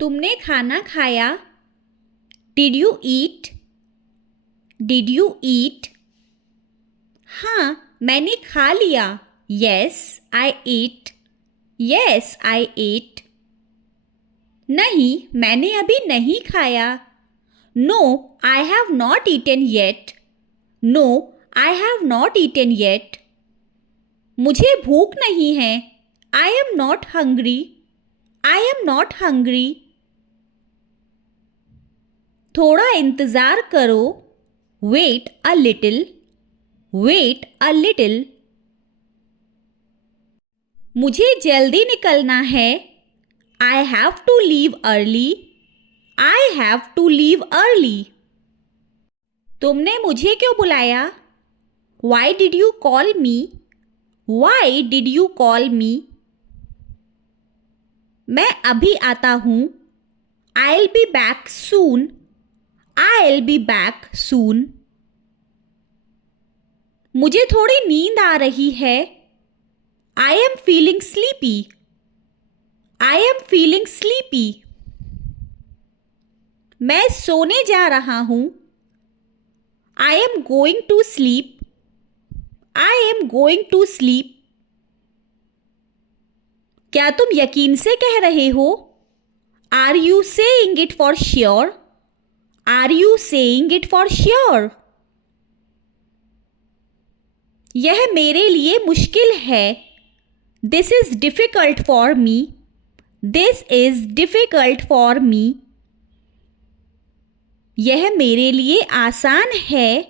तुमने खाना खाया? Did you eat? Did you eat? हाँ, मैंने खा लिया। Yes I eat. Yes I eat. नहीं, मैंने अभी नहीं खाया। No I have not eaten yet. No I have not eaten yet. मुझे भूख नहीं है। I am not hungry. I am not hungry. थोड़ा इंतज़ार करो। Wait a little. Wait a little. मुझे जल्दी निकलना है। I have to leave early. I have to leave early. तुमने मुझे क्यों बुलाया? Why did you call me? Why did you call me? मैं अभी आता हूँ। I will be back soon. I will be back soon. मुझे थोड़ी नींद आ रही है। I am feeling sleepy. I am feeling sleepy. मैं सोने जा रहा हूँ। I am going to sleep. I am going to sleep. क्या तुम यकीन से कह रहे हो? Are you saying it for sure? Are you saying it for sure? यह मेरे लिए मुश्किल है। This is difficult for me. This is difficult for me. यह मेरे लिए आसान है।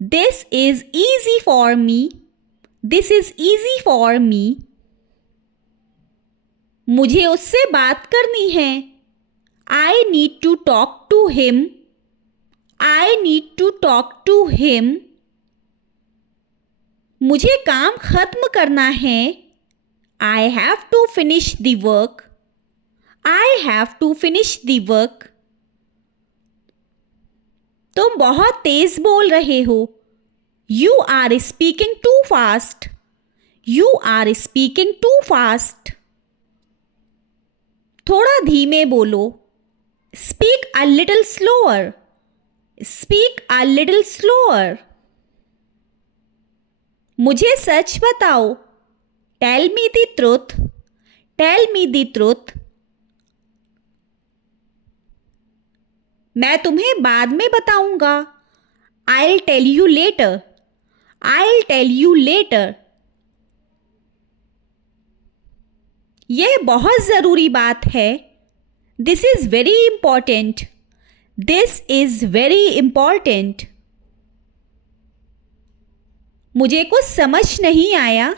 This is easy for me. This is easy for me. मुझे उससे बात करनी है। I need to talk to him. I need to talk to him. मुझे काम खत्म करना है। I have to finish the work. I have to finish the work. तुम बहुत तेज बोल रहे हो। You are speaking too fast. You are speaking too fast. थोड़ा धीमे बोलो। Speak a little slower. Speak a little slower. मुझे सच बताओ। Tell me the truth. Tell me the truth. मैं तुम्हें बाद में बताऊंगा। I'll tell you later. I'll tell you later. यह बहुत ज़रूरी बात है। This is very important. This is very important. मुझे कुछ समझ नहीं आया।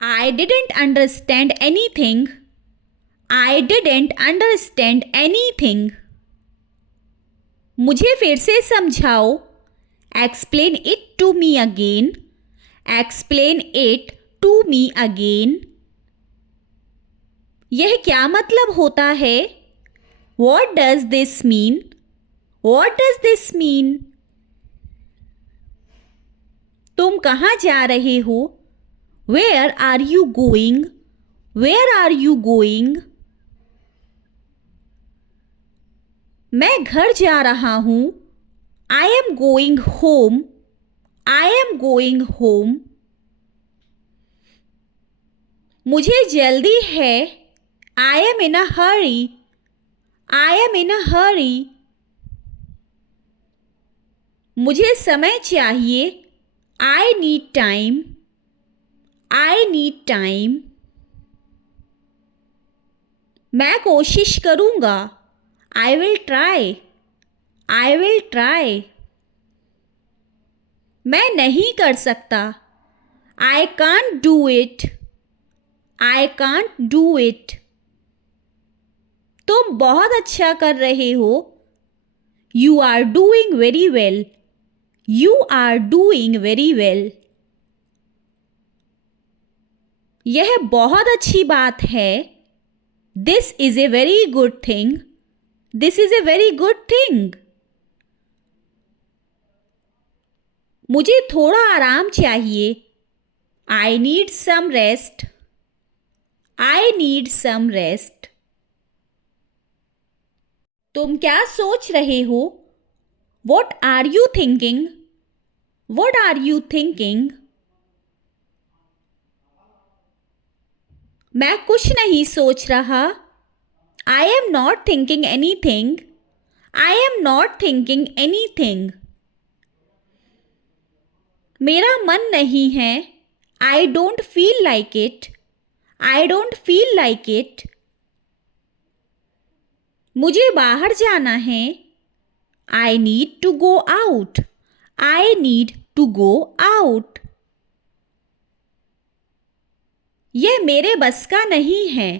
I didn't understand anything. I didn't understand anything. मुझे फिर से समझाओ। Explain it to me again. Explain it to me again. यह क्या मतलब होता है? What does this mean? What does this mean? तुम कहाँ जा रहे हो? Where are you going? Where are you going? मैं घर जा रहा हूँ। I am going home. I am going home. मुझे जल्दी है। I am in a hurry. I am in a hurry. मुझे समय चाहिए। I need time. I need time. मैं कोशिश करूँगा। I will try. I will try. मैं नहीं कर सकता। I can't do it. I can't do it. तुम बहुत अच्छा कर रहे हो। You are doing very well. You are doing very well. यह बहुत अच्छी बात है। This is a very good thing. This is a very good thing. मुझे थोड़ा आराम चाहिए। I need some rest. I need some rest. तुम क्या सोच रहे हो? What are you thinking? What are you thinking? मैं कुछ नहीं सोच रहा. I am not thinking anything. I am not thinking anything. मेरा मन नहीं है. I don't feel like it. I don't feel like it. मुझे बाहर जाना है. I need to go out. I need to go out. यह मेरे बस का नहीं है.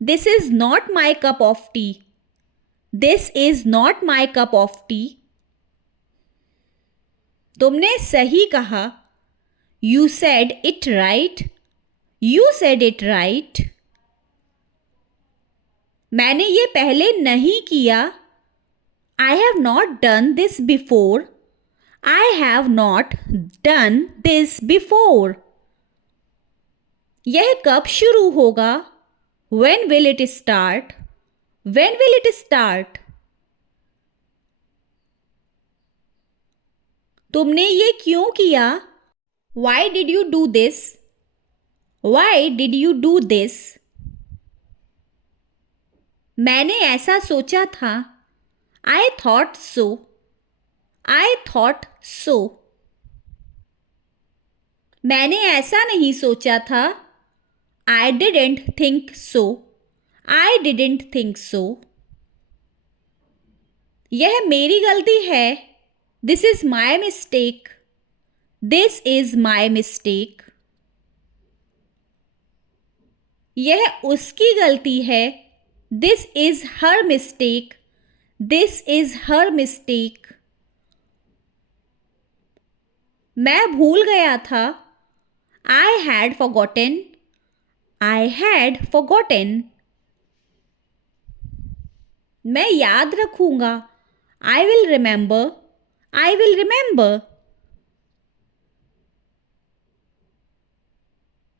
This is not my cup of tea. This is not my cup of tea. तुमने सही कहा. You said it right. You said it right. मैंने ये पहले नहीं किया. I have not done this before. I have not done this before. यह कब शुरू होगा? When will it start? When will it start? तुमने ये क्यों किया? Why did you do this? Why did you do this? मैंने ऐसा सोचा था. I thought so. I thought so. मैंने ऐसा नहीं सोचा था. I didn't think so. I didn't think so. यह मेरी गलती है. This is my mistake. This is my mistake. यह उसकी गलती है. This is her mistake. This is her mistake. मैं भूल गया था. I had forgotten. I had forgotten. मैं याद रखूंगा. I will remember. I will remember.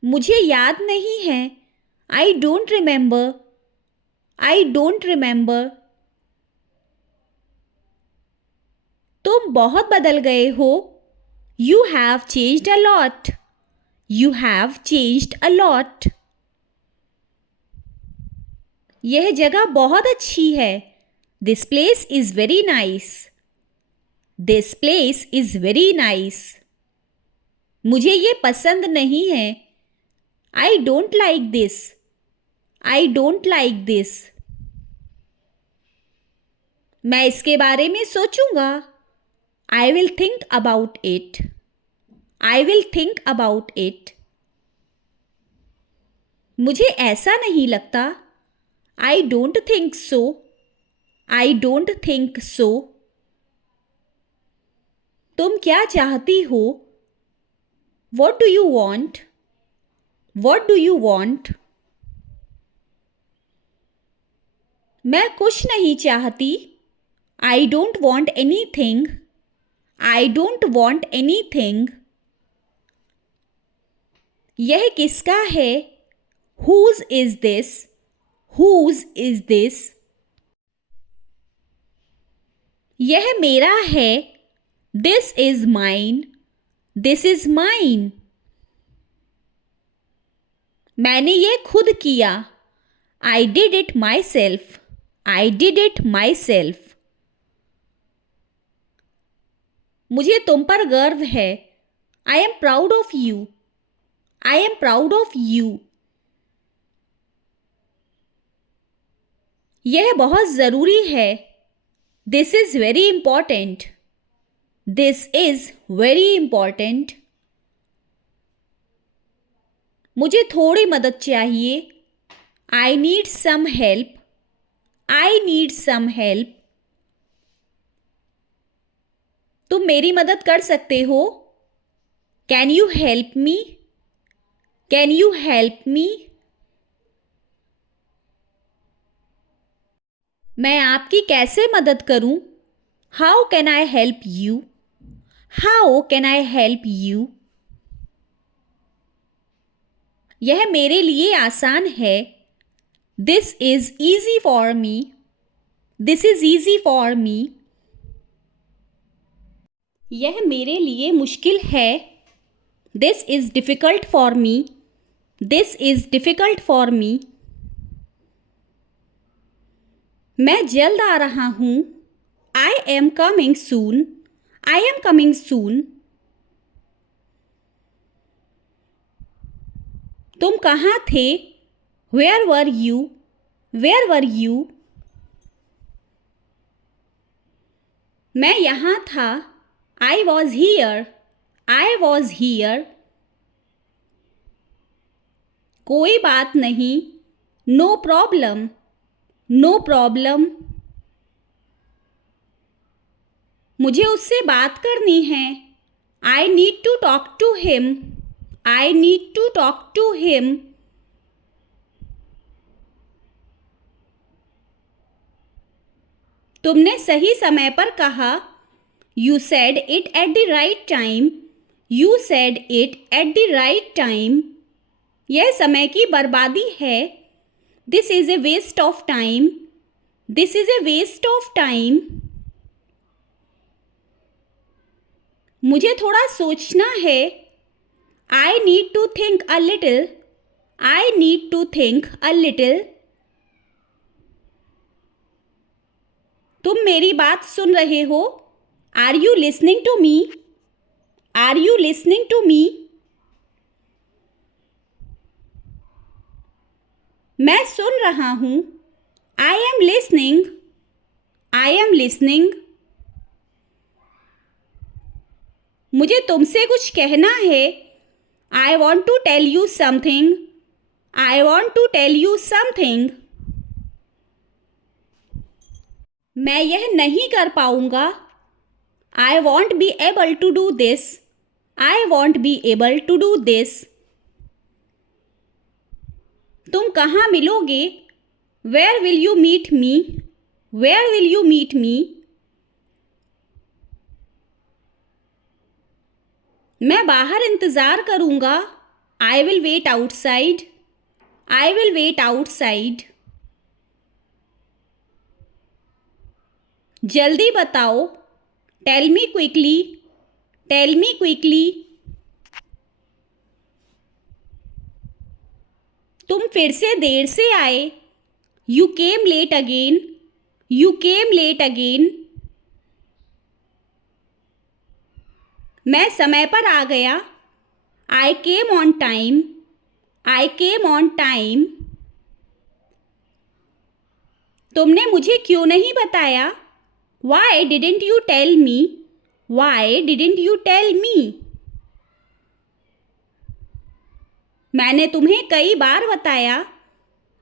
मुझे याद नहीं है. I don't remember. I don't remember. तुम बहुत बदल गए हो. You have changed a lot. You have changed a lot. यह जगह बहुत अच्छी है. This place is very nice. This place is very nice. मुझे ये पसंद नहीं है. I don't like this. I don't like this. मैं इसके बारे में सोचूंगा. I will think about it. I will think about it. मुझे ऐसा नहीं लगता. I don't think so. I don't think so. तुम क्या चाहती हो? What do you want? What do you want? मैं कुछ नहीं चाहती. I don't want anything. I don't want anything. यह किसका है? Whose is this? Whose is this? यह मेरा है. This is mine. This is mine. मैंने ये खुद किया. I did it myself. I did it myself. मुझे तुम पर गर्व है. I am proud of you. I am proud of you. यह बहुत ज़रूरी है. This is very important. This is very important. मुझे थोड़ी मदद चाहिए. I need some help. I need some help. तुम मेरी मदद कर सकते हो. Can you help me? Can you help me? मैं आपकी कैसे मदद करूं? How can I help you? How can I help you? यह मेरे लिए आसान है. This is easy for me. This is easy for me. यह मेरे लिए मुश्किल है। This is difficult for me. This is difficult for me. मैं जल्द आ रहा हूँ। I am coming soon. I am coming soon. तुम कहाँ थे? Where were you? Where were you? मैं यहाँ था। I was here. I was here. कोई बात नहीं। No problem. No problem. मुझे उससे बात करनी है। I need to talk to him. I need to talk to him. तुमने सही समय पर कहा। You said it at the right time. You said it at the right time. यह समय की बर्बादी है। This is a waste of time. This is a waste of time. मुझे थोड़ा सोचना है। I need to think a little. I need to think a little. तुम मेरी बात सुन रहे हो? Are you listening to me? Are you listening to me? मैं सुन रहा हूँ। I am listening. I am listening. मुझे तुमसे कुछ कहना है। I want to tell you something. I want to tell you something. मैं यह नहीं कर पाऊँगा। I won't be able to do this. I won't be able to do this. तुम कहाँ मिलोगे? Where will you meet me? Where will you meet me? मैं बाहर इंतज़ार करूँगा। आई will wait outside. I will wait outside. जल्दी बताओ। Tell me quickly. Tell me quickly. तुम फिर से देर से आए। You came late again. You came late again. मैं समय पर आ गया। I came on time. I came on time. तुमने मुझे क्यों नहीं बताया? Why didn't you tell me? Why didn't you tell me? मैंने तुम्हें कई बार बताया।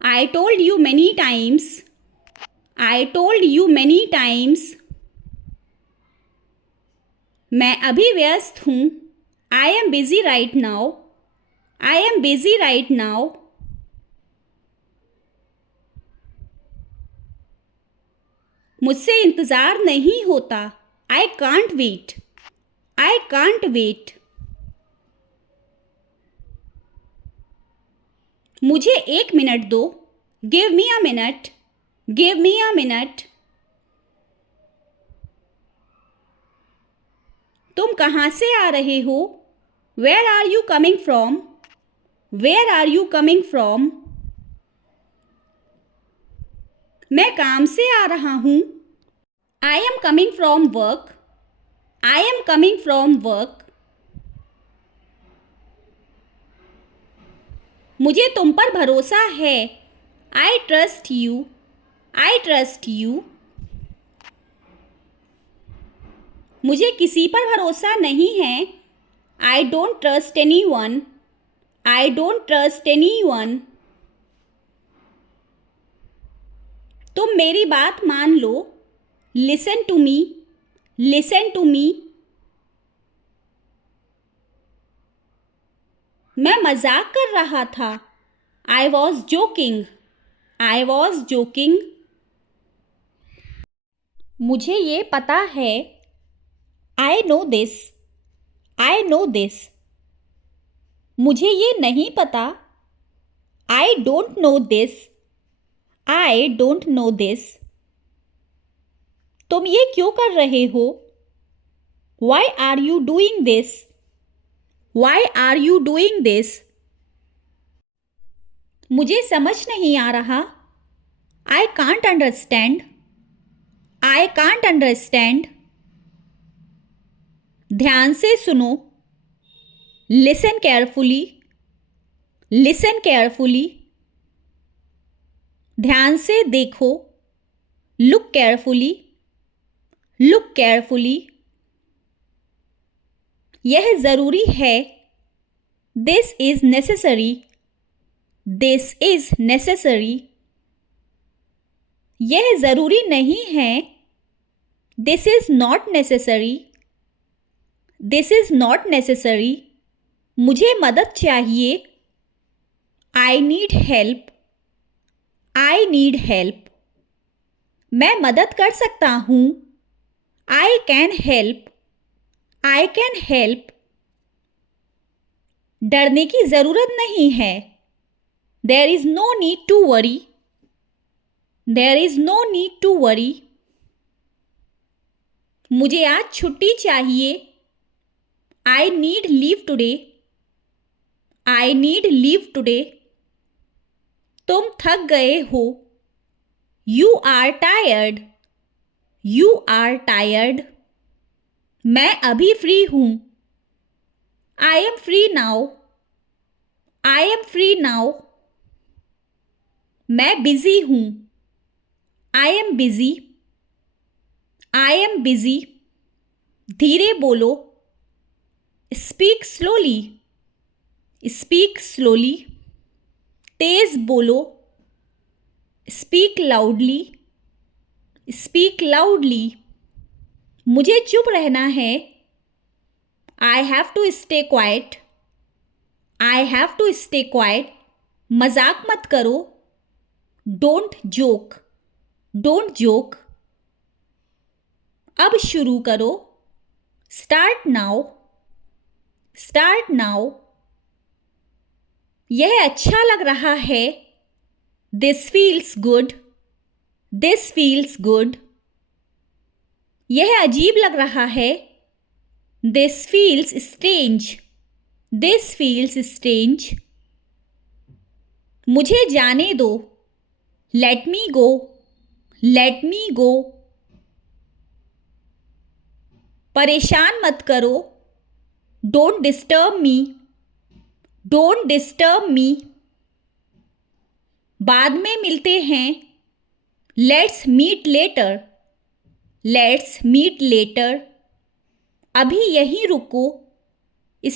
I told you many times. I told you many times. मैं अभी व्यस्त हूँ। I am busy right now. I am busy right now. मुझसे इंतज़ार नहीं होता। I can't wait. I can't wait. मुझे 1 मिनट दो। Give me a minute. Give me a minute. तुम कहाँ से आ रहे हो? Where are you coming from? Where are you coming from? मैं काम से आ रहा हूँ। I am coming from work. I am coming from work. मुझे तुम पर भरोसा है। I trust you. I trust you. मुझे किसी पर भरोसा नहीं है। I don't trust anyone. I don't trust anyone. तुम मेरी बात मान लो। Listen to me. Listen to me. मैं मजाक कर रहा था। I was joking. I was joking. मुझे ये पता है। I know this. I know this. मुझे ये नहीं पता। I don't know this. I don't know this. तुम ये क्यों कर रहे हो? Why are you doing this? Why are you doing this? मुझे समझ नहीं आ रहा. I can't understand. I can't understand. ध्यान से सुनो. Listen carefully. Listen carefully. ध्यान से देखो. Look carefully. Look carefully. यह जरूरी है. This is necessary. This is necessary. यह जरूरी नहीं है. This is not necessary. This is not necessary. मुझे मदद चाहिए. I need help. I need help. मैं मदद कर सकता हूँ. I can help. I can help. डरने की जरूरत नहीं है. There is no need to worry. There is no need to worry. मुझे आज छुट्टी चाहिए. I need leave today. I need leave today. तुम थक गए हो. You are tired. You are tired. मैं अभी फ्री हूँ. I am free now. I am free now. मैं बिजी हूँ. I am busy. I am busy. धीरे बोलो. Speak slowly. Speak slowly. तेज बोलो. Speak loudly. Speak loudly. मुझे चुप रहना है. I have to stay quiet. I have to stay quiet. मजाक मत करो. Don't joke. Don't joke. अब शुरू करो. Start now. Start now. यह अच्छा लग रहा है. This feels good. This feels good. यह अजीब लग रहा है. This feels strange. This feels strange. मुझे जाने दो. Let me go. Let me go. परेशान मत करो. Don't disturb me. Don't disturb me. बाद में मिलते हैं. Let's meet later. Let's meet later. अभी यहीं रुको.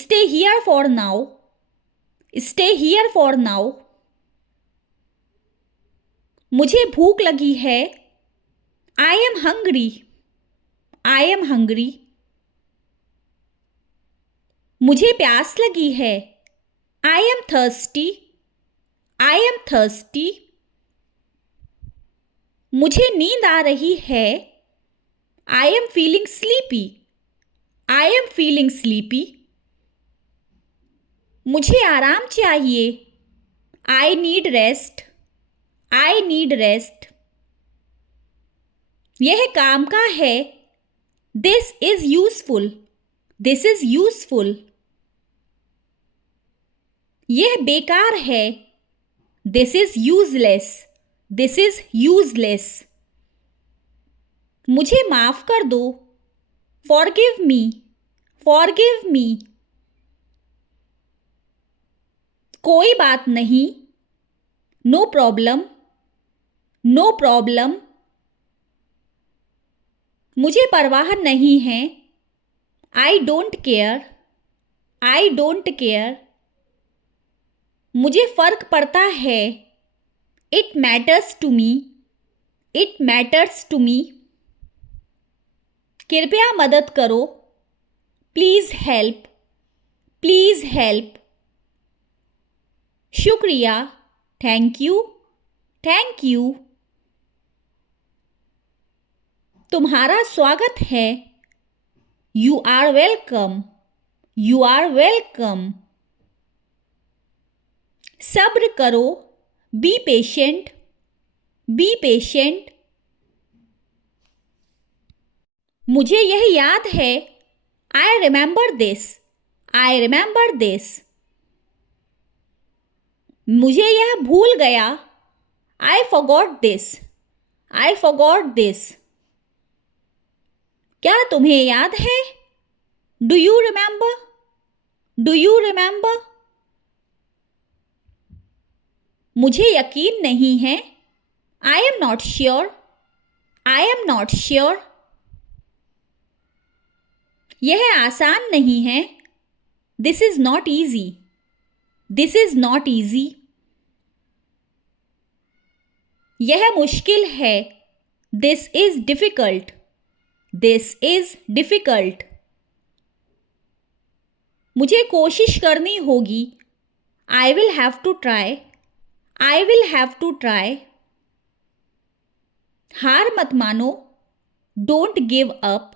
Stay here for now. Stay here for now. मुझे भूख लगी है. I am hungry. I am hungry. मुझे प्यास लगी है. I am thirsty. I am thirsty. मुझे नींद आ रही है. I am feeling sleepy. I am feeling sleepy. मुझे आराम चाहिए. I need rest. I need rest. यह काम का है. This is useful. This is useful. यह बेकार है. This is useless. This is useless. मुझे माफ कर दो. Forgive me. Forgive me. कोई बात नहीं. No problem. No problem. मुझे परवाह नहीं है. I don't care. I don't care. मुझे फर्क पड़ता है. It matters to me. It matters to me. कृपया मदद करो. Please help. Please help. शुक्रिया. Thank you. Thank you. तुम्हारा स्वागत है. You are welcome. You are welcome. सब्र करो. Be patient. Be patient. मुझे यह याद है। I remember this. I remember this. मुझे यह भूल गया। I forgot this. I forgot this. क्या तुम्हें याद है? Do you remember? Do you remember? मुझे यकीन नहीं है। I am not sure. I am not sure. यह आसान नहीं है। This is not easy. This is not easy. यह मुश्किल है। This is difficult. This is difficult. मुझे कोशिश करनी होगी। आई will have to try. I will have to try. हार मत मानो। Don't give up.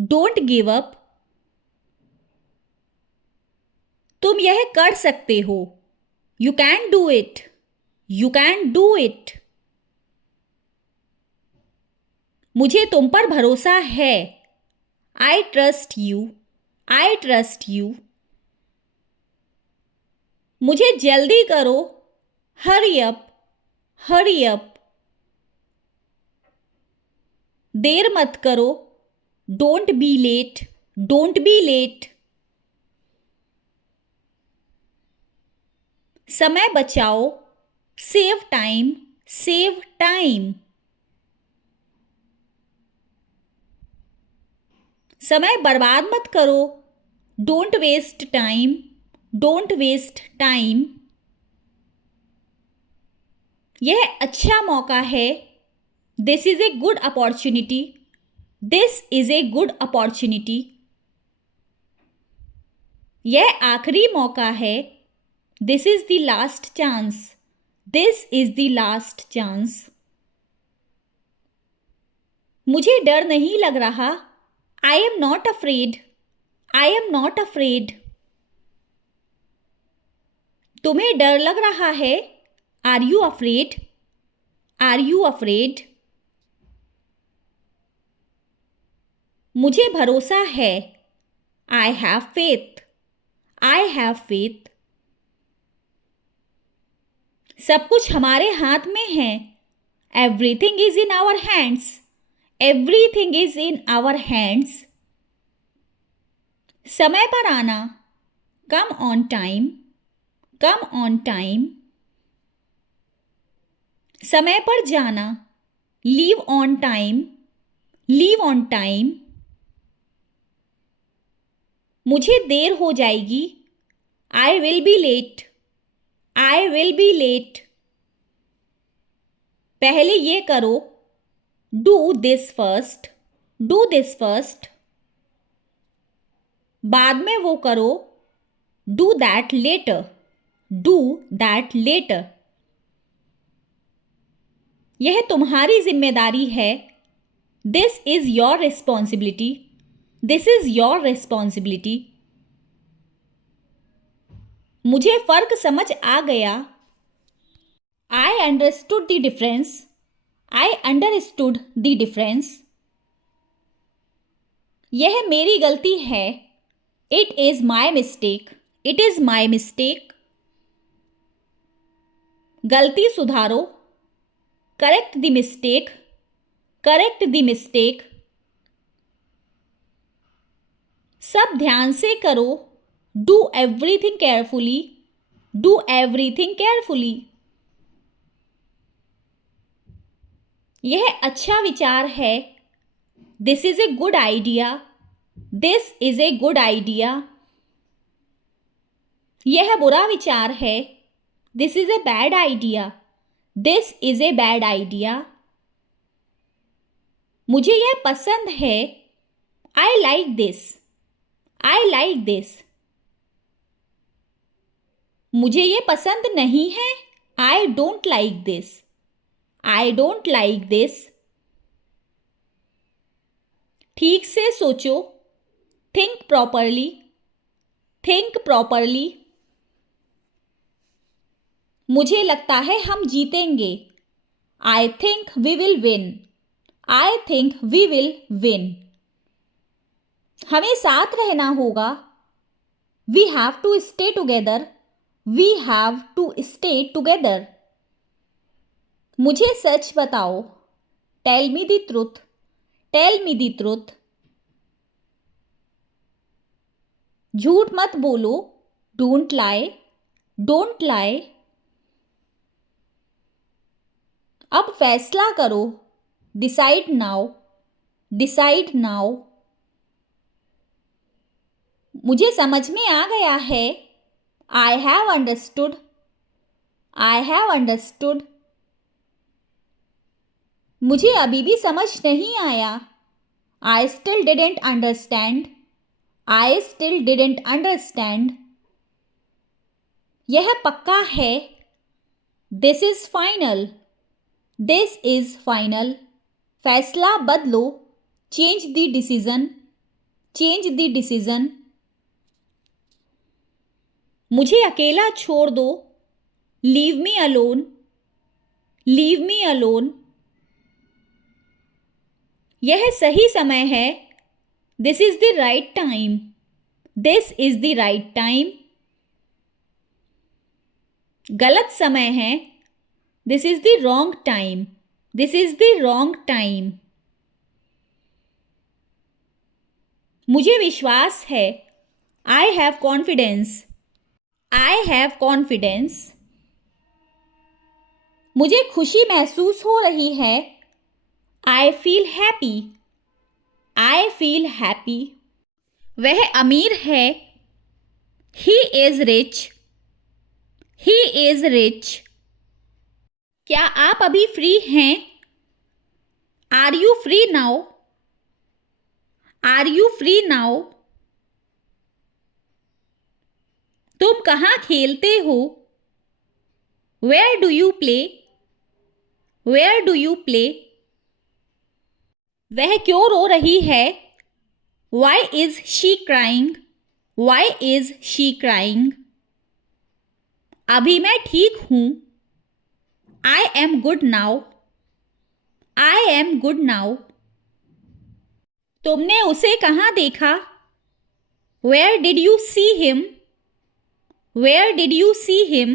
Don't give up. तुम यह कर सकते हो। You can do it. You can do it. मुझे तुम पर भरोसा है। I trust you. I trust you. मुझे जल्दी करो। Hurry up. Hurry up. देर मत करो। Don't be late. Don't be late. समय बचाओ। Save time. Save time. समय बर्बाद मत करो। Don't waste time. Don't waste time. यह अच्छा मौका है। This is a good opportunity. This is a good opportunity. यह आखिरी मौका है। This is the last chance. This is the last chance. मुझे डर नहीं लग रहा। I am not afraid. I am not afraid. तुम्हें डर लग रहा है। Are you afraid? Are you afraid? मुझे भरोसा है। I have faith. I have faith. सब कुछ हमारे हाथ में है। Everything is in our hands. Everything is in our hands. समय पर आना। Come on time. Come on time. समय पर जाना। Leave on time. Leave on time. मुझे देर हो जाएगी। I will be late. I will be late. पहले ये करो। Do this first. Do this first. बाद में वो करो। Do that later. Do that later. यह तुम्हारी जिम्मेदारी है। This is your responsibility. This is your responsibility. मुझे फर्क समझ आ गया। I understood the difference. I understood the difference. यह मेरी गलती है। It is my mistake. It is my mistake. गलती सुधारो। Correct the mistake. Correct the mistake. सब ध्यान से करो। Do everything carefully. Do everything carefully. यह अच्छा विचार है। This is a good idea. This is a good idea. यह बुरा विचार है। This is a bad idea. This is a bad idea. मुझे यह पसंद है। I like this. I like this. मुझे यह पसंद नहीं है। I don't like this. I don't like this. ठीक से सोचो। Think properly. Think properly. मुझे लगता है हम जीतेंगे। I think we will win. I think we will win. हमें साथ रहना होगा। We have to stay together. We have to stay together. मुझे सच बताओ। Tell me the truth. Tell me the truth. झूठ मत बोलो। Don't lie. Don't lie. अब फैसला करो। Decide now. Decide now. मुझे समझ में आ गया है। I have understood. I have understood. मुझे अभी भी समझ नहीं आया। I still didn't understand. I still didn't understand. यह पक्का है। This is final. This is final. फैसला बदलो। Change the decision. Change the decision. मुझे अकेला छोड़ दो। Leave me alone. Leave me alone. यह सही समय है। This is the right time. This is the right time. गलत समय है। This is the wrong time. This is the wrong time. मुझे विश्वास है। I have confidence. I have confidence. मुझे खुशी महसूस हो रही है। I feel happy. I feel happy. वह अमीर है। He is rich. He is rich. क्या आप अभी फ्री हैं? Are you free now? Are you free now? तुम कहाँ खेलते हो? Where do you play? Where do you play? वह क्यों रो रही है? Why is she crying? Why is she crying? अभी मैं ठीक हूं। I am good now. I am good now. तुमने उसे कहाँ देखा? Where did you see him? Where did you see him?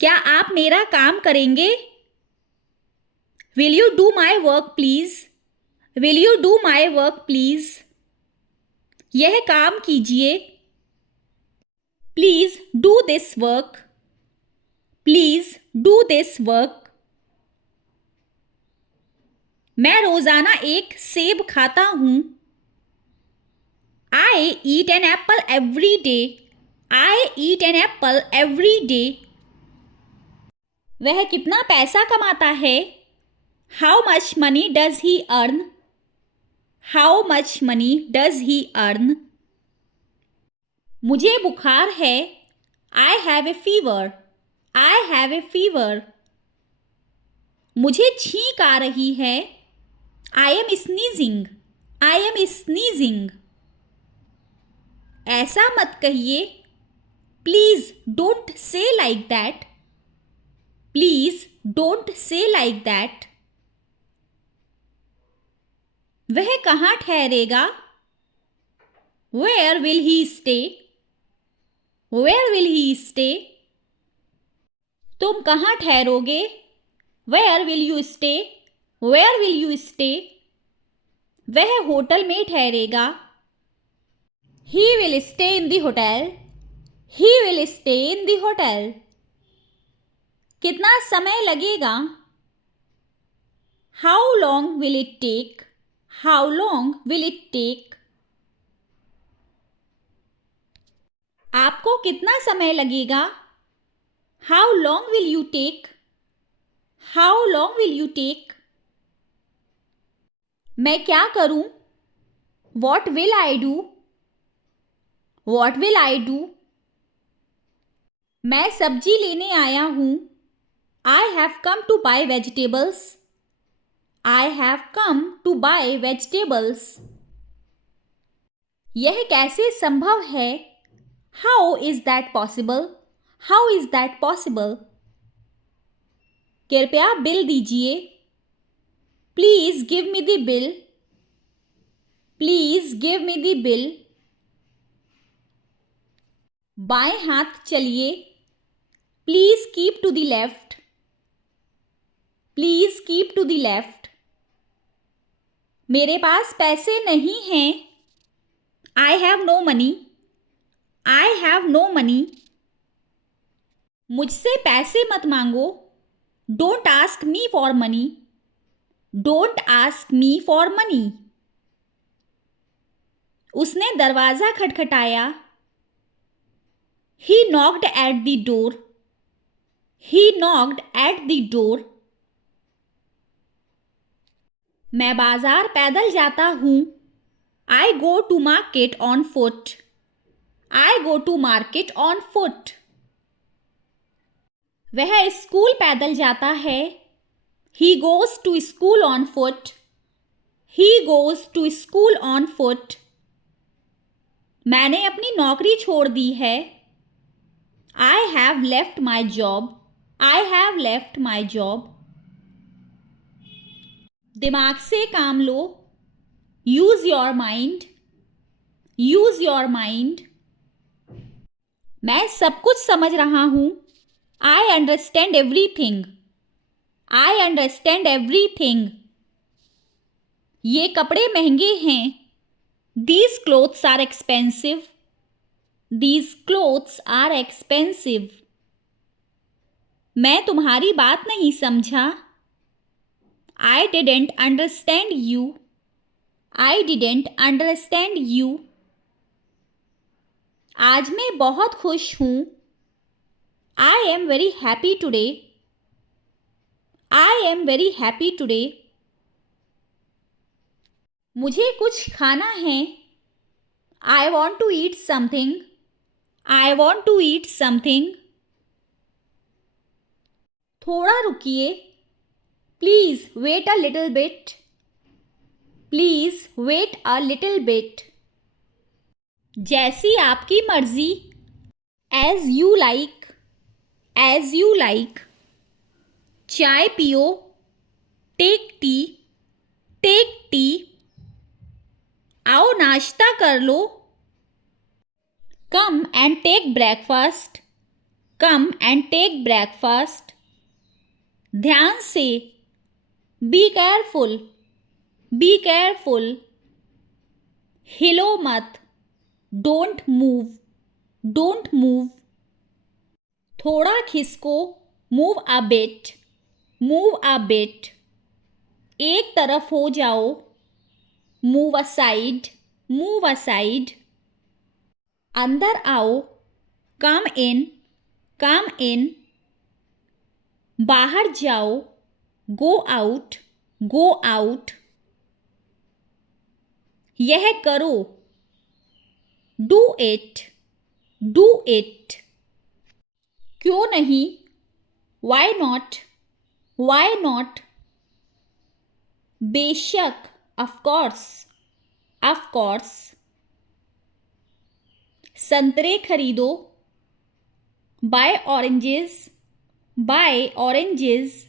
क्या आप मेरा काम करेंगे? Will you do my work please? Will you do my work please? यह काम कीजिए। Please do this work. Please do this work. मैं रोजाना एक सेब खाता हूं। I eat an apple every day. I eat an apple every day. वह कितना पैसा कमाता है? How much money does he earn? How much money does he earn? मुझे बुखार है। I have a fever. I have a fever. मुझे छींक आ रही है। I am sneezing. I am sneezing. ऐसा मत कहिए। Please don't say like that. Please don't say like that. वह कहाँ ठहरेगा? Where will he stay? Where will he stay? तुम कहाँ ठहरोगे? Where will you stay? Where will you stay? वह होटल में ठहरेगा। He will stay in the hotel. He will stay in the hotel. कितना समय लगेगा? How long will it take? How long will it take? आपको कितना समय लगेगा? How long will you take? How long will you take? मैं क्या करूं? What will I do? What will I do? मैं सब्जी लेने आया हूं। I have come to buy vegetables. I have come to buy vegetables. यह कैसे संभव है? How is that possible? How is that possible? कृपया बिल दीजिए। Please give me the bill. Please give me the bill. बाएं हाथ चलिए। Please keep to the left. Please keep to the left. मेरे पास पैसे नहीं हैं। I have no money. I have no money. मुझसे पैसे मत मांगो। Don't ask me for money. Don't ask me for money. उसने दरवाजा खटखटाया। He knocked at the door. He knocked at the door. मैं बाजार पैदल जाता हूँ। I go to market on foot. I go to market on foot. वह school पैदल जाता है। He goes to school on foot. He goes to school on foot. मैंने अपनी नौकरी छोड़ दी है। I have left my job. I have left my job. दिमाग से काम लो। Use your mind. Use your mind. मैं सब कुछ समझ रहा हूँ। I understand everything. I understand everything. ये कपड़े महंगे हैं। These clothes are expensive. These clothes are expensive. मैं तुम्हारी बात नहीं समझा। I didn't understand you. I didn't understand you. आज मैं बहुत खुश हूँ। I am very happy today. I am very happy today. मुझे कुछ खाना है। I want to eat something. I want to eat something. थोड़ा रुकिए। Please wait a little bit. Please wait a little bit. जैसी आपकी मर्जी। As you like. As you like. चाय पियो। Take tea. Take tea. आओ नाश्ता कर लो। Come and take breakfast. Come and take breakfast. ध्यान से। Be careful. Be careful. हिलो मत। Don't move. Don't move. थोड़ा खिसको। Move a bit. Move a bit. एक तरफ हो जाओ। Move aside. Move aside. अंदर आओ। Come in. Come in. बाहर जाओ। Go out. Go out. यह करो। Do it. Do it. क्यों नहीं? Why not? Why not? बेशक। Of course. Of course. संतरे खरीदो। Buy oranges. Buy oranges.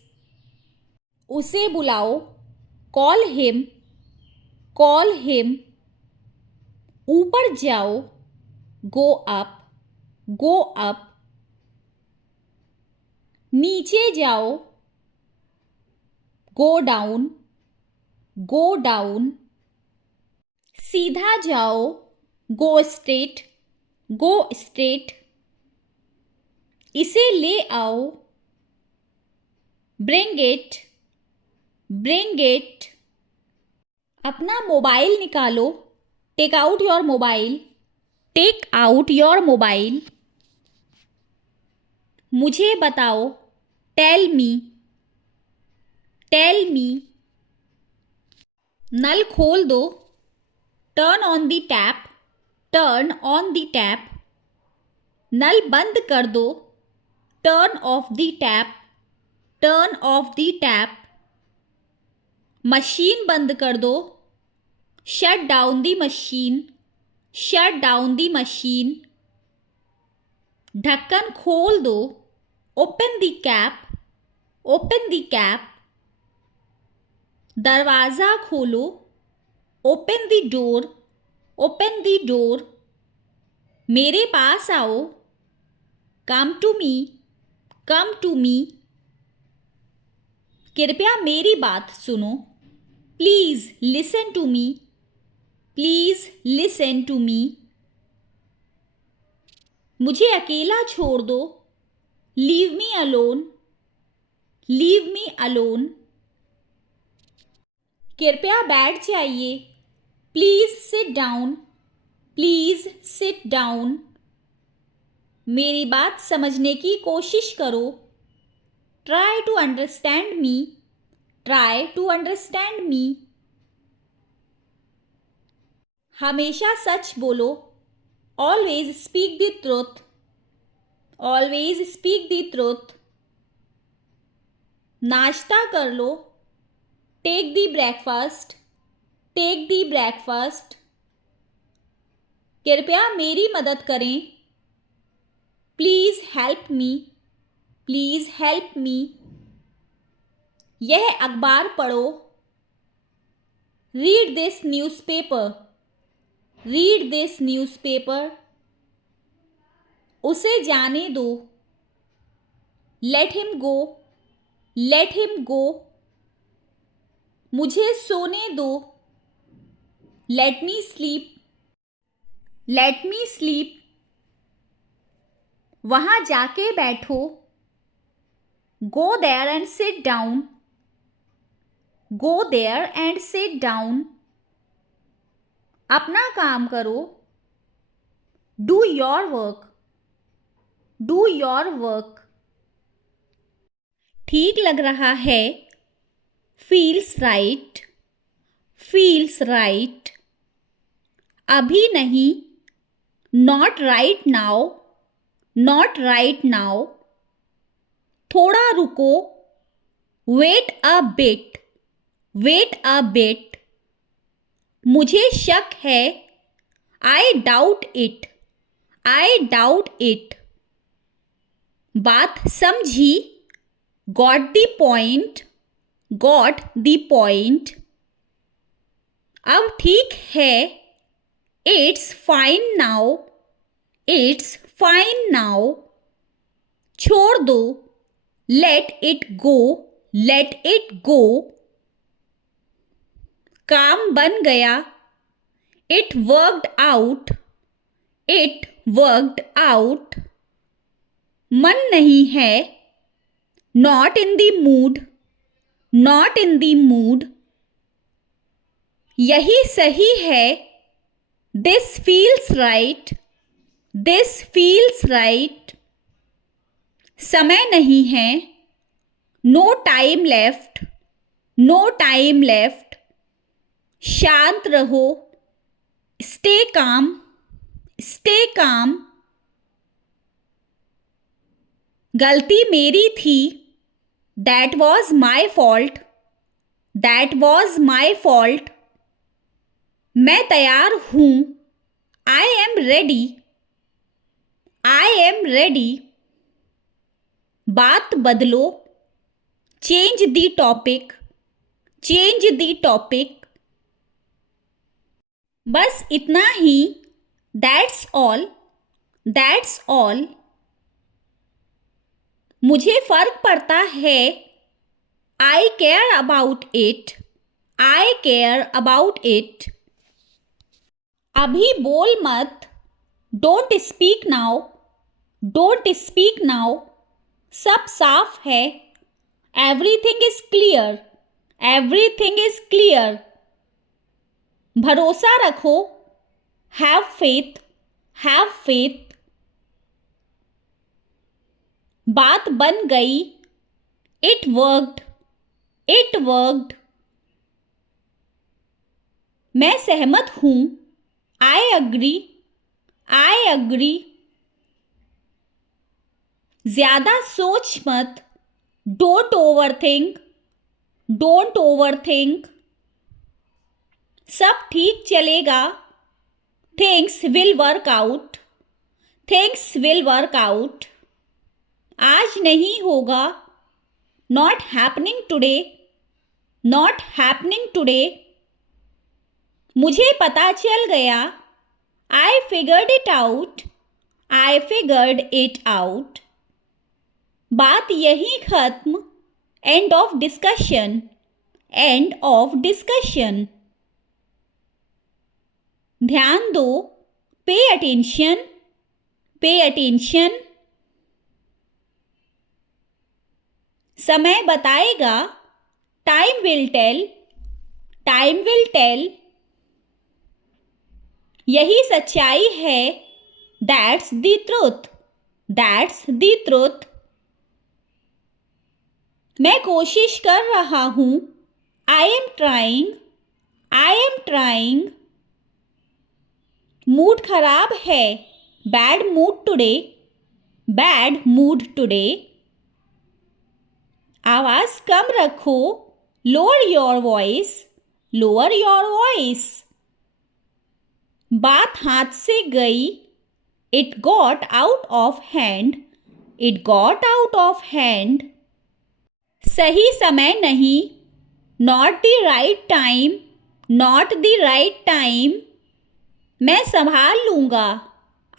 उसे बुलाओ। Call him. Call him. ऊपर जाओ। Go up. Go up. नीचे जाओ। Go down. Go down. सीधा जाओ। Go straight. Go straight. इसे ले आओ। Bring it. Bring it. अपना मोबाइल निकालो। Take out your mobile. Take out your mobile. मुझे बताओ। Tell me. Tell me. नल खोल दो। Turn on the tap. Turn on the tap. नल बंद कर दो। Turn off the tap. Turn off the tap. Machine बंद कर दो। Shut down the machine. Shut down the machine. ढक्कन खोल दो। Open the cap. Open the cap. दरवाज़ा खोलो। Open the door, open the door. मेरे पास आओ, come to me, come to me. कृपया मेरी बात सुनो, please listen to me, please listen to me. मुझे अकेला छोड़ दो, leave me alone, leave me alone. कृपया बैठ जाइए, please sit down, please sit down. मेरी बात समझने की कोशिश करो, try to understand me, try to understand me. हमेशा सच बोलो, always speak the truth, always speak the truth. नाश्ता कर लो, take the breakfast, take the breakfast. कृपया मेरी मदद करें, please help me, please help me. यह अखबार पढ़ो, read this newspaper, read this newspaper. उसे जाने दो, let him go, let him go. मुझे सोने दो, let me sleep, let me sleep. वहां जाके बैठो, go there and sit down, go there and sit down. अपना काम करो, do your work, do your work. ठीक लग रहा है, फील्स राइट, फील्स राइट। अभी नहीं, not right now, not right now. थोड़ा रुको, wait a bit, wait a bit. मुझे शक है, I doubt it, I doubt it. बात समझी, got the point, got the point. अब ठीक है, it's fine now, it's fine now. छोड़ दो, let it go, let it go. काम बन गया, it worked out, it worked out. मन नहीं है, not in the mood, not in the mood. यही सही है, this feels right, this feels right. समय नहीं है, no time left, no time left. शांत रहो, स्टे काम, स्टे काम। गलती मेरी थी, that was my fault, that was my fault. मैं तैयार हूं, I am ready, I am ready. बात बदलो, change the topic, change the topic. बस इतना ही, दैट्स ऑल, दैट्स ऑल। मुझे फर्क पड़ता है, I care about it, I care about it. अभी बोल मत, don't speak now, don't speak now. सब साफ है, everything is clear, everything is clear. भरोसा रखो, हैव फेथ, हैव फेथ। बात बन गई, इट वर्कड, इट वर्कड। मैं सहमत हूं, आई अग्री, आई अग्री। ज्यादा सोच मत, don't over think, don't over think. सब ठीक चलेगा, things will work out, things will work out. आज नहीं होगा, not happening today, not happening today. मुझे पता चल गया. I figured it out. I figured it out. बात यहीं खत्म. End of discussion. End of discussion. ध्यान दो. Pay attention. Pay attention. समय बताएगा. Time will tell. Time will tell. यही सच्चाई है. That's the truth. That's the truth. मैं कोशिश कर रहा हूँ. I am trying. I am trying. Mood खराब है. Bad mood today. Bad mood today. आवाज़ कम रखो. Lower your voice. Lower your voice. बात हाथ से गई. It got out of hand. It got out of hand. सही समय नहीं. Not the right time. Not the right time. मैं संभाल लूँगा.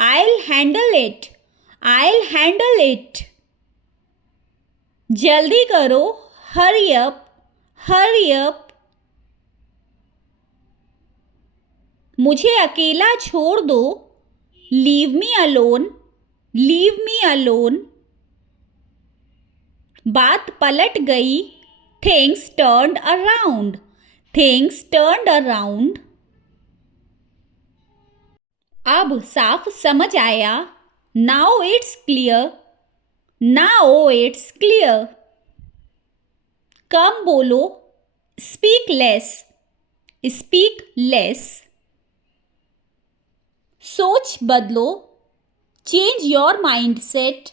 I'll handle it. I'll handle it. जल्दी करो. Hurry up. Hurry up. मुझे अकेला छोड़ दो. Leave me alone. Leave me alone. बात पलट गई. Things turned around. Things turned around. अब साफ समझ आया. Now it's clear. Now it's clear. कम बोलो. Speak less. Speak less. सोच बदलो. Change your mindset.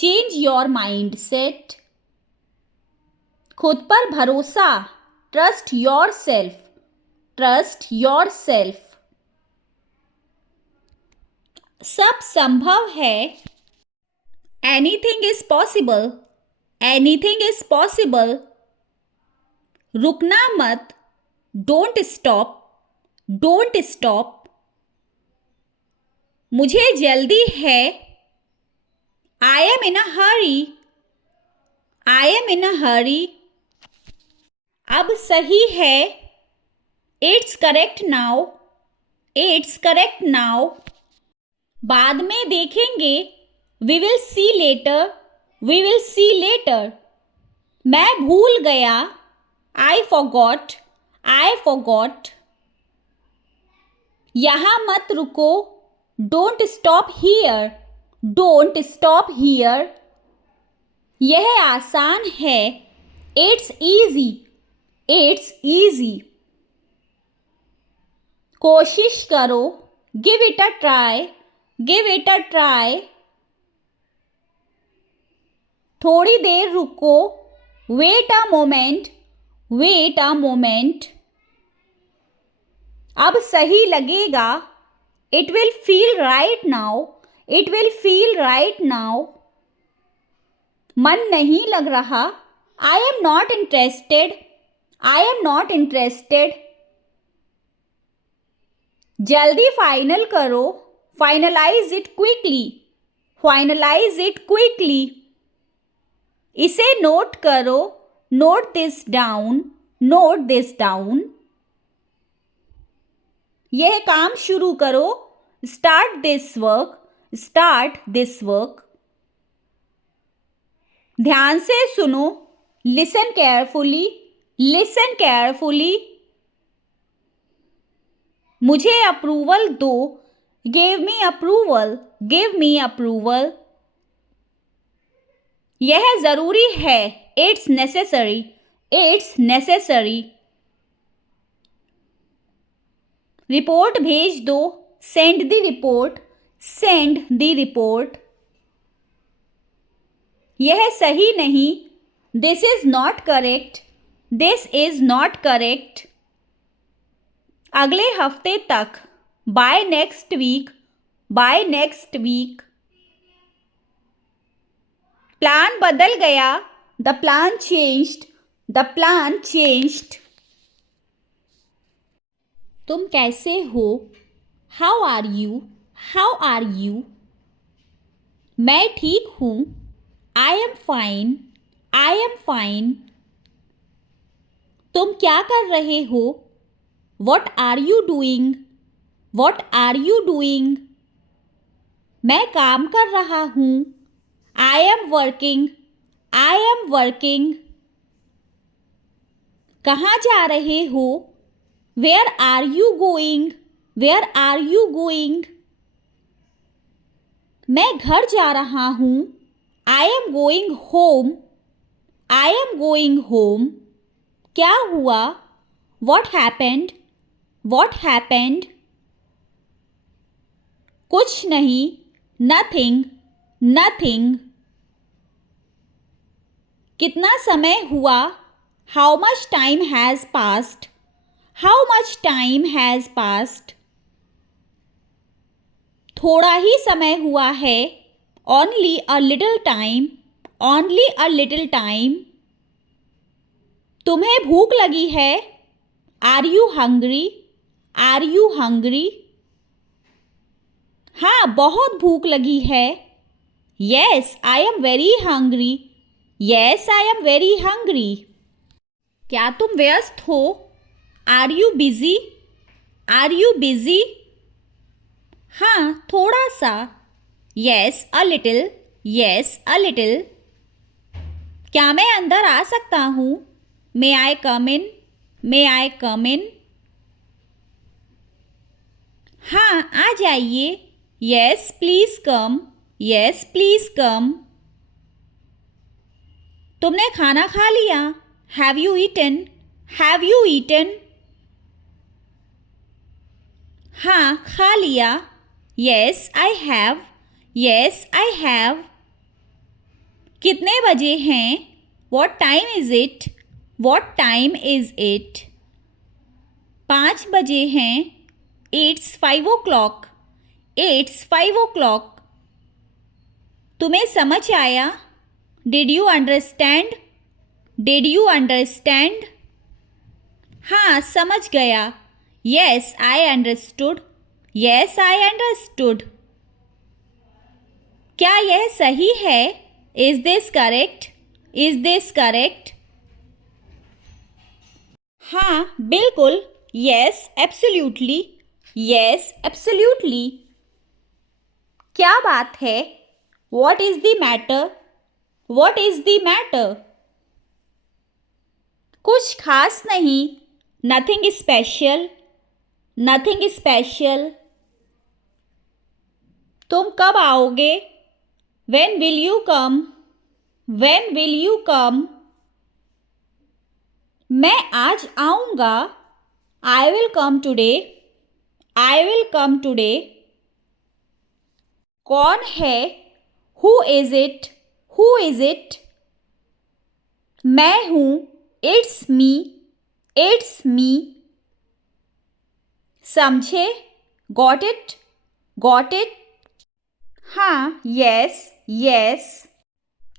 Change your mindset. खुद पर भरोसा. Trust yourself. Trust yourself. सब संभव है. Anything is possible. Anything is possible. रुकना मत. Don't stop. Don't stop. मुझे जल्दी है. I am in a hurry. I am in a hurry. अब सही है. It's correct now. It's correct now. बाद में देखेंगे. We will see later. We will see later. मैं भूल गया. I forgot. I forgot. यहाँ मत रुको. Don't stop here. Don't stop here. यह आसान है. It's easy. It's easy. कोशिश करो. Give it a try. Give it a try. थोड़ी देर रुको. Wait a moment. Wait a moment. अब सही लगेगा. It will feel right now. It will feel right now. मन नहीं लग रहा. I am not interested. I am not interested. जल्दी फाइनल करो. Finalize it quickly. Finalize it quickly. इसे नोट करो. Note this down. Note this down. यह काम शुरू करो. Start this work. Start this work. ध्यान से सुनो. Listen carefully. Listen carefully. मुझे अप्रूवल दो. Give me approval. Give me approval. यह जरूरी है. It's necessary. It's necessary. Report भेज दो. Send the report. Send the report. यह सही नहीं. This is not correct. This is not correct. अगले हफ्ते तक. By next week. By next week. Plan बदल गया. The plan changed. The plan changed. तुम कैसे हो? How are you? How are you? मैं ठीक हूँ। I am fine. I am fine. तुम क्या कर रहे हो? What are you doing? What are you doing? मैं काम कर रहा हूँ। I am working. I am working. कहाँ जा रहे हो? Where are you going? Where are you going? मैं घर जा रहा हूँ। I am going home. I am going home. क्या हुआ? What happened? What happened? कुछ नहीं। नथिंग। नथिंग। कितना समय हुआ? How much time has passed? How much time has passed? थोड़ा ही समय हुआ है। Only a little time. Only a little time. तुम्हें भूख लगी है? Are you hungry? Are you hungry? हाँ, बहुत भूख लगी है। Yes I am very hungry. Yes I am very hungry. क्या तुम व्यस्त हो? Are you busy? Are you busy? हाँ, थोड़ा सा। Yes a little. Yes a little. क्या मैं अंदर आ सकता हूँ? मे आई कम इन? मे आई कम इन? हाँ, आ जाइए। Yes please come. Yes please come. तुमने खाना खा लिया? Have you eaten? Have you eaten? हाँ, खा लिया। Yes I have. Yes I have. कितने बजे हैं? What time is it? What time is it? 5 बजे हैं। It's 5 o'clock। It's 5 o'clock। तुम्हें समझ आया? Did you understand? Did you understand? हाँ, समझ गया। Yes I understood. Yes I understood. क्या यह सही है? Is this correct? Is this correct? हाँ, बिल्कुल। Yes absolutely. Yes absolutely. क्या बात है? What is the matter? What is the matter? कुछ खास नहीं। Nothing special. Nothing special. तुम कब आओगे? When will you come? When will you come? मैं आज आऊँगा। I will come today. I will come today. कौन है? Who is it? Who is it? मैं हूँ। It's me. It's me. समझे? Got it? Got it? हाँ, यस यस।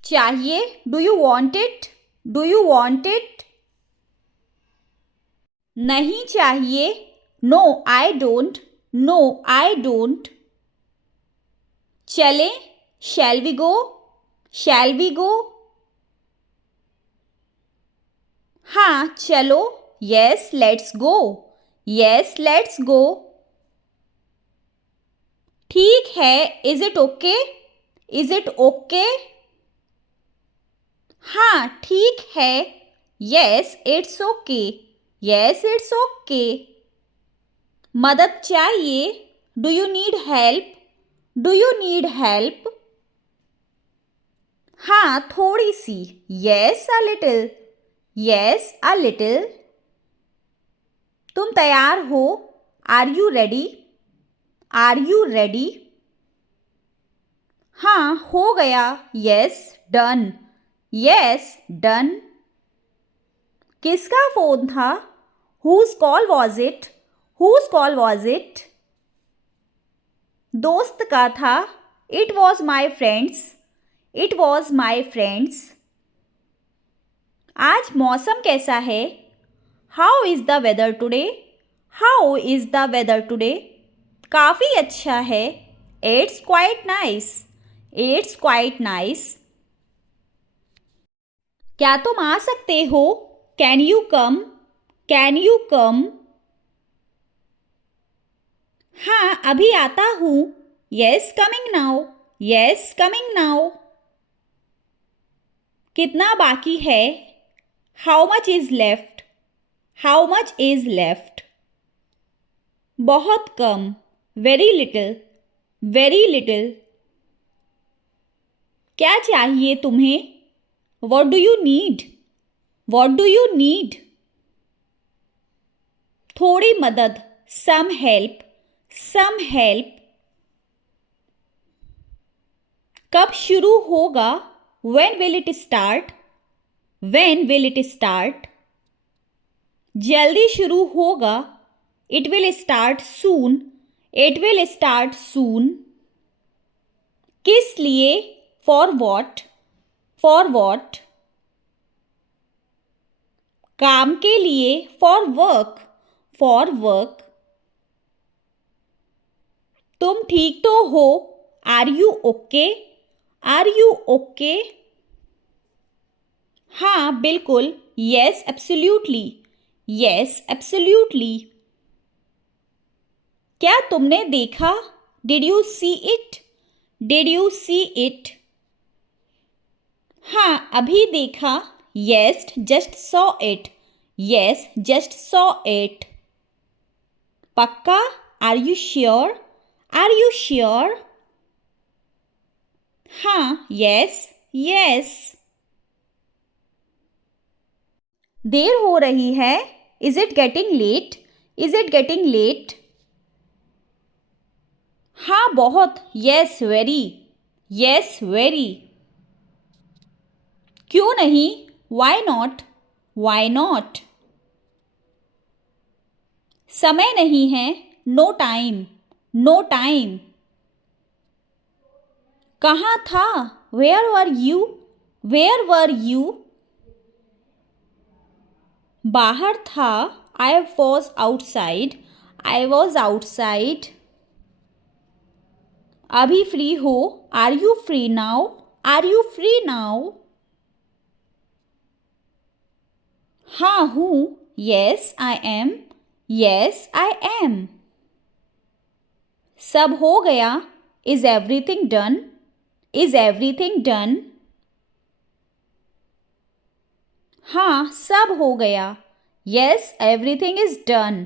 चाहिए? Do you want it? Do you want it? नहीं चाहिए। No I don't. No I don't. चलें? Shall we go? Shall we go? हाँ, चलो। Yes let's go. Yes let's go. ठीक है। Is it okay? Is it okay? हाँ, ठीक है। Yes it's okay. Yes it's okay. मदद चाहिए? Do you need help? Do you need help? हाँ, थोड़ी सी। Yes a little. Yes a little. तुम तैयार हो? Are you ready? Are you ready? हाँ, हो गया। Yes done. Yes done. किसका फ़ोन था? Whose call was it? Whose call was it? दोस्त का था। It was my friends. It was my friends. आज मौसम कैसा है? How is the weather today? How is the weather today? काफ़ी अच्छा है. It's quite nice. It's quite nice. क्या तुम आ सकते हो? Can you come? Can you come? हाँ, अभी आता हूँ. Yes, coming now. Yes, coming now. कितना बाकी है? How much is left? How much is left? बहुत कम. Very little. Very little. क्या चाहिए तुम्हें? What do you need? What do you need? थोड़ी मदद. Some help. Some help. कब शुरू होगा? When will it start? When will it start? जल्दी शुरू होगा. It will start soon. It will start soon. किस लिए? For what? For what? काम के लिए. For work. For work. तुम ठीक तो हो? Are you okay? Are you okay? हाँ, बिल्कुल. Yes, absolutely. Yes, absolutely. क्या तुमने देखा? Did you see it? Did you see it? हाँ, अभी देखा. Yes, just saw it. Yes, just saw it. पक्का? Are you sure? Are you sure? हाँ, yes, yes. देर हो रही है. Is it getting late? Is it getting late? हाँ, बहुत. Yes, very. Yes, very. क्यों नहीं? Why not? Why not? समय नहीं है. No time. No time. कहाँ था? Where were you? Where were you? बाहर था. I was outside. I was outside. अभी फ्री हो. Are you free now? Are you free now? हाँ हूँ. Yes, I am. Yes, I am. सब हो गया. Is everything done? Is everything done? हाँ, सब हो गया. Yes, everything is done.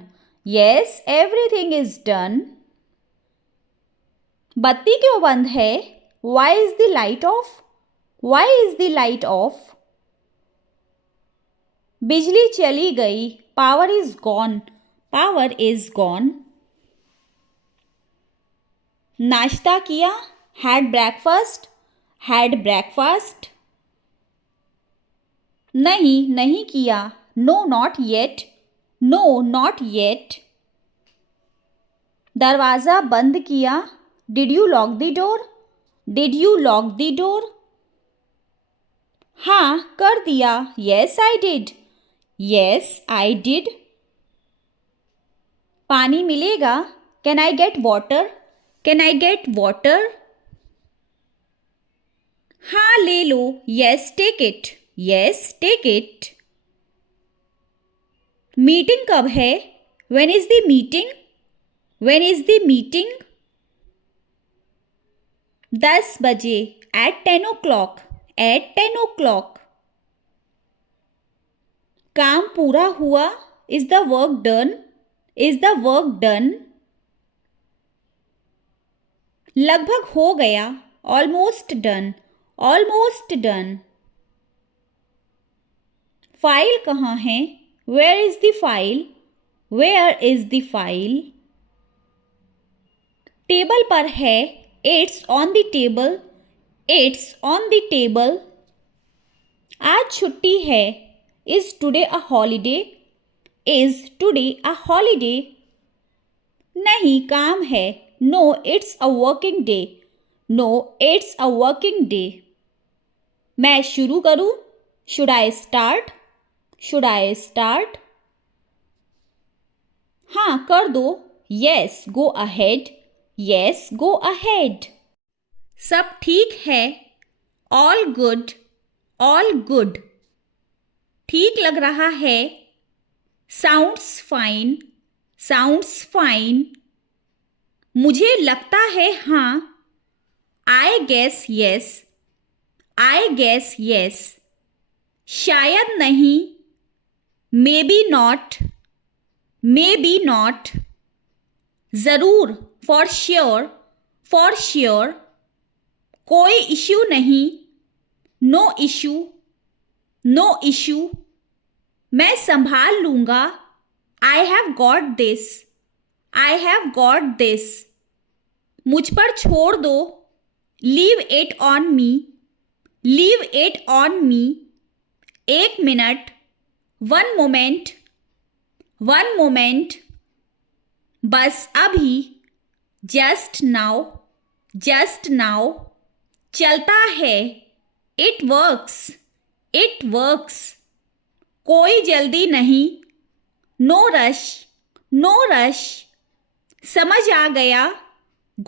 Yes, everything is done. बत्ती क्यों बंद है? Why is the light off? Why is the light off? बिजली चली गई. Power is gone. Power is gone. नाश्ता किया. Had breakfast. Had breakfast. नहीं, नहीं किया. No, not yet. No, not yet. दरवाज़ा बंद किया. Did you lock the door? Did you lock the door? हाँ, कर दिया. Yes, I did. Yes, I did. पानी मिलेगा. Can I get water? Can I get water? हाँ, ले लो. Yes, take it. Yes, take it. Meeting कब है? When is the meeting? When is the meeting? 10 बजे. At 10 o'clock. At 10 o'clock. काम पूरा हुआ. Is the work done? Is the work done? लगभग हो गया. Almost done. Almost done. File कहाँ है? Where is the file? Where is the file? Table पर है. It's on the table. It's on the table. आज छुट्टी है. Is today a holiday? Is today a holiday? नहीं, काम है. No, it's a working day. No, it's a working day. मैं शुरू करूं? Should I start? Should I start? हाँ कर दो. Yes, go ahead. Yes, go ahead. सब ठीक है. All good. All good. ठीक लग रहा है. Sounds fine. Sounds fine. मुझे लगता है हाँ. I guess yes. I guess yes. शायद नहीं. Maybe not. Maybe not. ज़रूर. For sure. For sure. कोई इश्यू नहीं. No issue. No issue. मैं संभाल लूँगा. I have got this. I have got this. मुझ पर छोड़ दो. Leave it on me. Leave it on me. एक minute. One moment. One moment. बस अभी. Just now. Just now. चलता है. It works. It works. कोई जल्दी नहीं. No rush. No rush. समझ आ गया.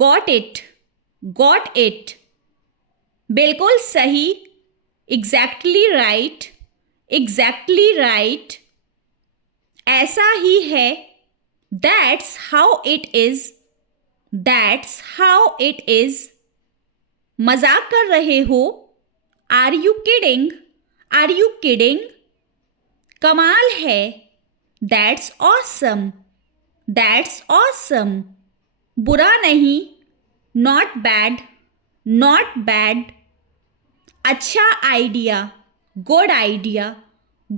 Got it. Got it. बिल्कुल सही. Exactly right. Exactly right. ऐसा ही है. That's how it is. That's how it is. मजाक कर रहे हो. Are you kidding? Are you kidding? कमाल है. That's awesome. That's awesome. बुरा नहीं. Not bad. Not bad. अच्छा idea. Good idea.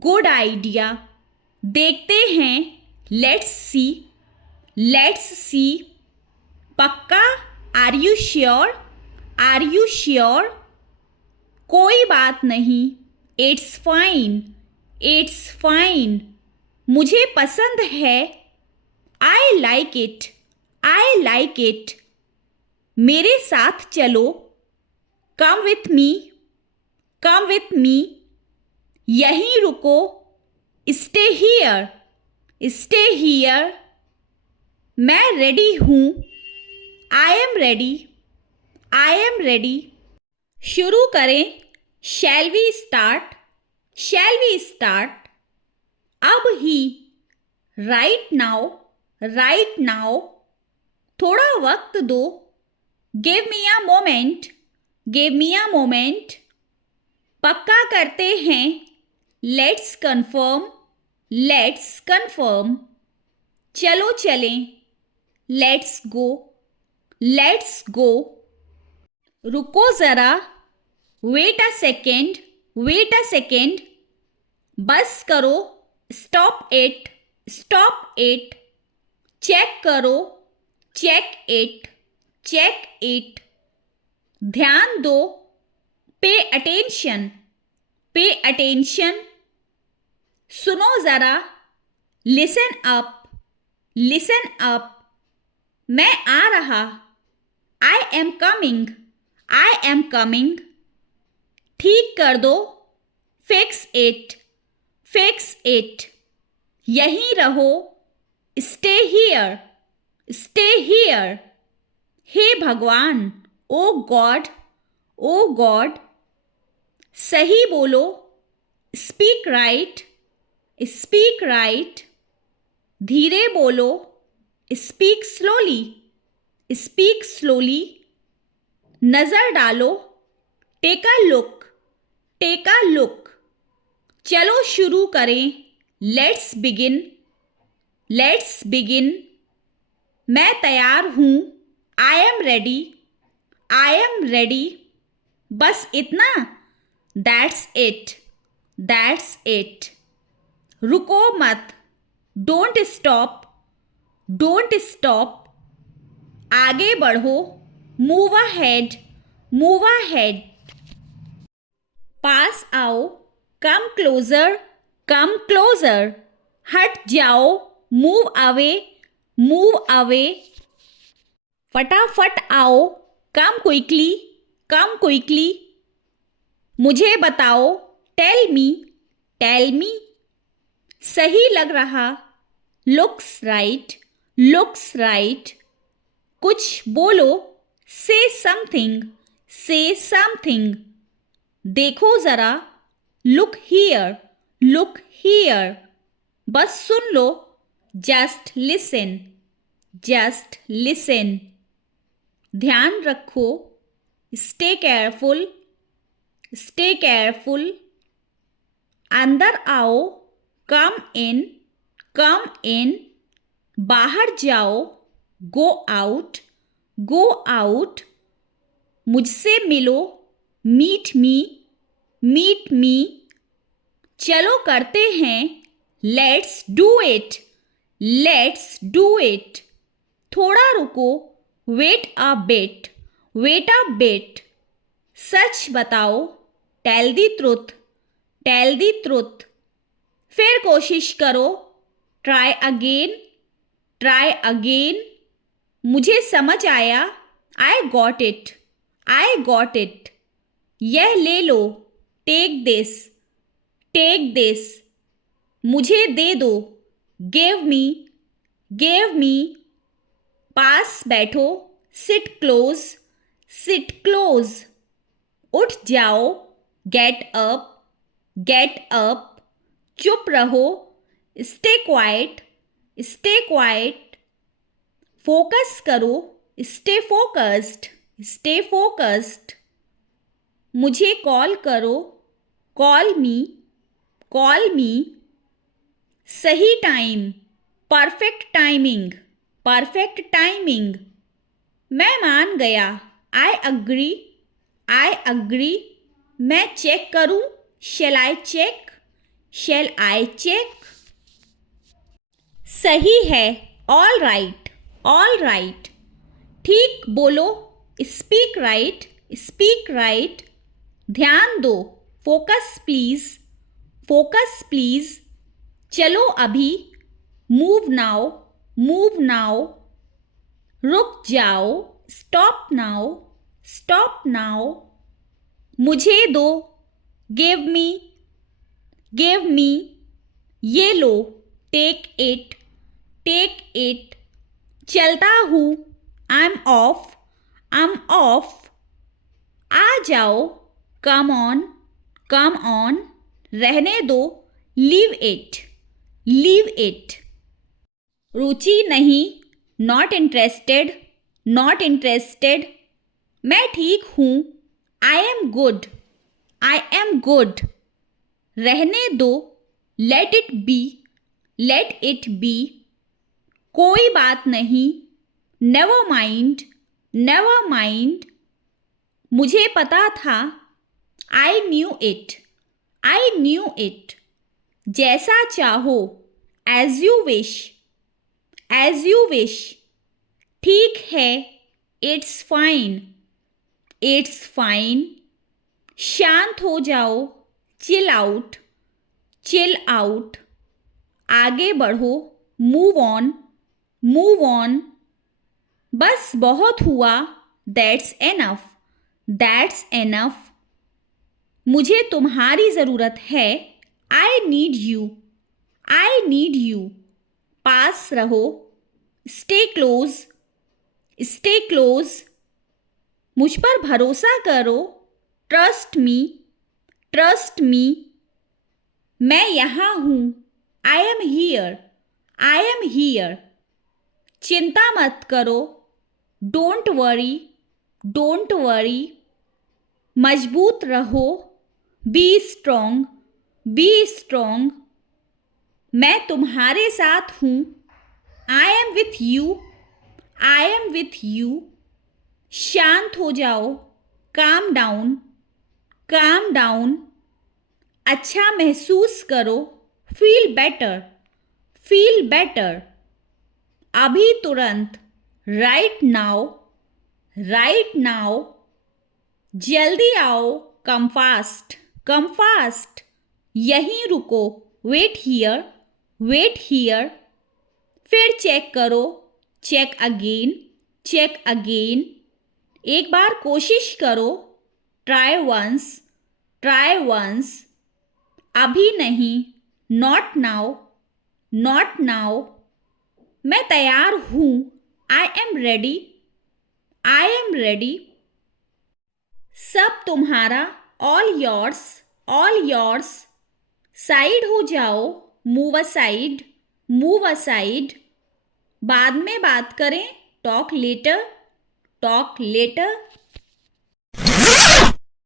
Good idea. देखते हैं. Let's see. Let's see. पक्का. Are you sure? Are you sure? कोई बात नहीं. It's fine. It's fine. मुझे पसंद है. I like it. I like it. मेरे साथ चलो. Come with me. Come with me. यहीं रुको. Stay here. Stay here. मैं रेडी हूँ. I am ready. I am ready. शुरू करें. Shall we start? Shall we start? अब ही. Right now. Right now. थोड़ा वक्त दो. Give me a moment. Give me a moment. पक्का करते हैं. Let's confirm. Let's confirm. चलो चलें. Let's go. Let's go. रुको ज़रा. Wait a second. Wait a second. बस करो. Stop it. Stop it. Check करो. Check it. Check it. ध्यान दो. Pay attention. Pay attention. सुनो ज़रा. Listen up. Listen up. मैं आ रहा. I am coming. I am coming. ठीक कर दो. Fix it. Fix it. यहीं रहो. Stay here. Stay here. हे भगवान. Oh God. Oh God. सही बोलो. Speak right. Speak right. धीरे बोलो. Speak slowly. Speak slowly. नज़र डालो. Take a look. Take a look. चलो शुरू करें. Let's begin. Let's begin. मैं तैयार हूँ. I am ready. I am ready. बस इतना. That's it. That's it. रुको मत. Don't stop. Don't stop. आगे बढ़ो. Move ahead. Move ahead. पास आओ. Come closer. Come closer. हट जाओ. Move away. Move away. फटाफट आओ. Come quickly. Come quickly. मुझे बताओ. Tell me. Tell me. सही लग रहा. looks right, looks right. कुछ बोलो, say something, say something. देखो जरा, look here, look here. बस सुन लो, just listen, just listen. ध्यान रखो, stay careful, stay careful. अंदर आओ, come in, come in. बाहर जाओ, go out, go out. मुझसे मिलो, meet me, meet me. चलो करते हैं, let's do it, let's do it. थोड़ा रुको, wait a bit, wait a bit. सच बताओ, tell the truth, tell the truth. फिर कोशिश करो, try again, try again. मुझे समझ आया, I got it, I got it. यह ले लो, take this, take this. मुझे दे दो, give me, give me. पास बैठो, sit close, sit close. उठ जाओ, get up, get up. चुप रहो, stay quiet, stay quiet. Focus करो, stay focused, stay focused. मुझे कॉल करो, call me, call me. सही time, perfect timing, perfect timing. मैं मान गया, I agree, I agree. मैं चेक करूं, shall I check, shall I check. सही है, all right, all right. ठीक बोलो, speak right, speak right. ध्यान दो, focus please, focus please. चलो अभी, move now, move now. रुक जाओ, stop now, stop now. मुझे दो, give me, give me. ये लो, take it, take it. चलता हूँ, I'm off, I'm off. आ जाओ, come on, come on. रहने दो, leave it, leave it. रुचि नहीं, not interested, not interested. मैं ठीक हूँ, I am good, I am good. रहने दो, let it be, let it be. कोई बात नहीं, never mind, never mind. मुझे पता था, I knew it, I knew it. जैसा चाहो, as you wish, as you wish. ठीक है, it's fine, it's fine. शांत हो जाओ, chill out, chill out. आगे बढ़ो, move on, move on. बस बहुत हुआ, that's enough, that's enough. मुझे तुम्हारी ज़रूरत है, I need you, I need you. पास रहो, stay close, stay close. मुझ पर भरोसा करो, trust me, trust me. मैं यहाँ हूँ, I am here, I am here. चिंता मत करो, don't worry, don't worry. मजबूत रहो, be strong, be strong. मैं तुम्हारे साथ हूँ, I am with you, I am with you. शांत हो जाओ, calm down, calm down. अच्छा महसूस करो, feel better, feel better. अभी तुरंत, right now, right now. जल्दी आओ, come fast, come fast. यहीं रुको, wait here, wait here. फिर चेक करो, check again, check again. एक बार कोशिश करो, try once, try once. अभी नहीं, not now, not now. मैं तैयार हूँ. I am ready. I am ready. सब तुम्हारा. All yours. All yours. Side हो जाओ. Move aside. Move aside. बाद में बात करें. Talk later. Talk later.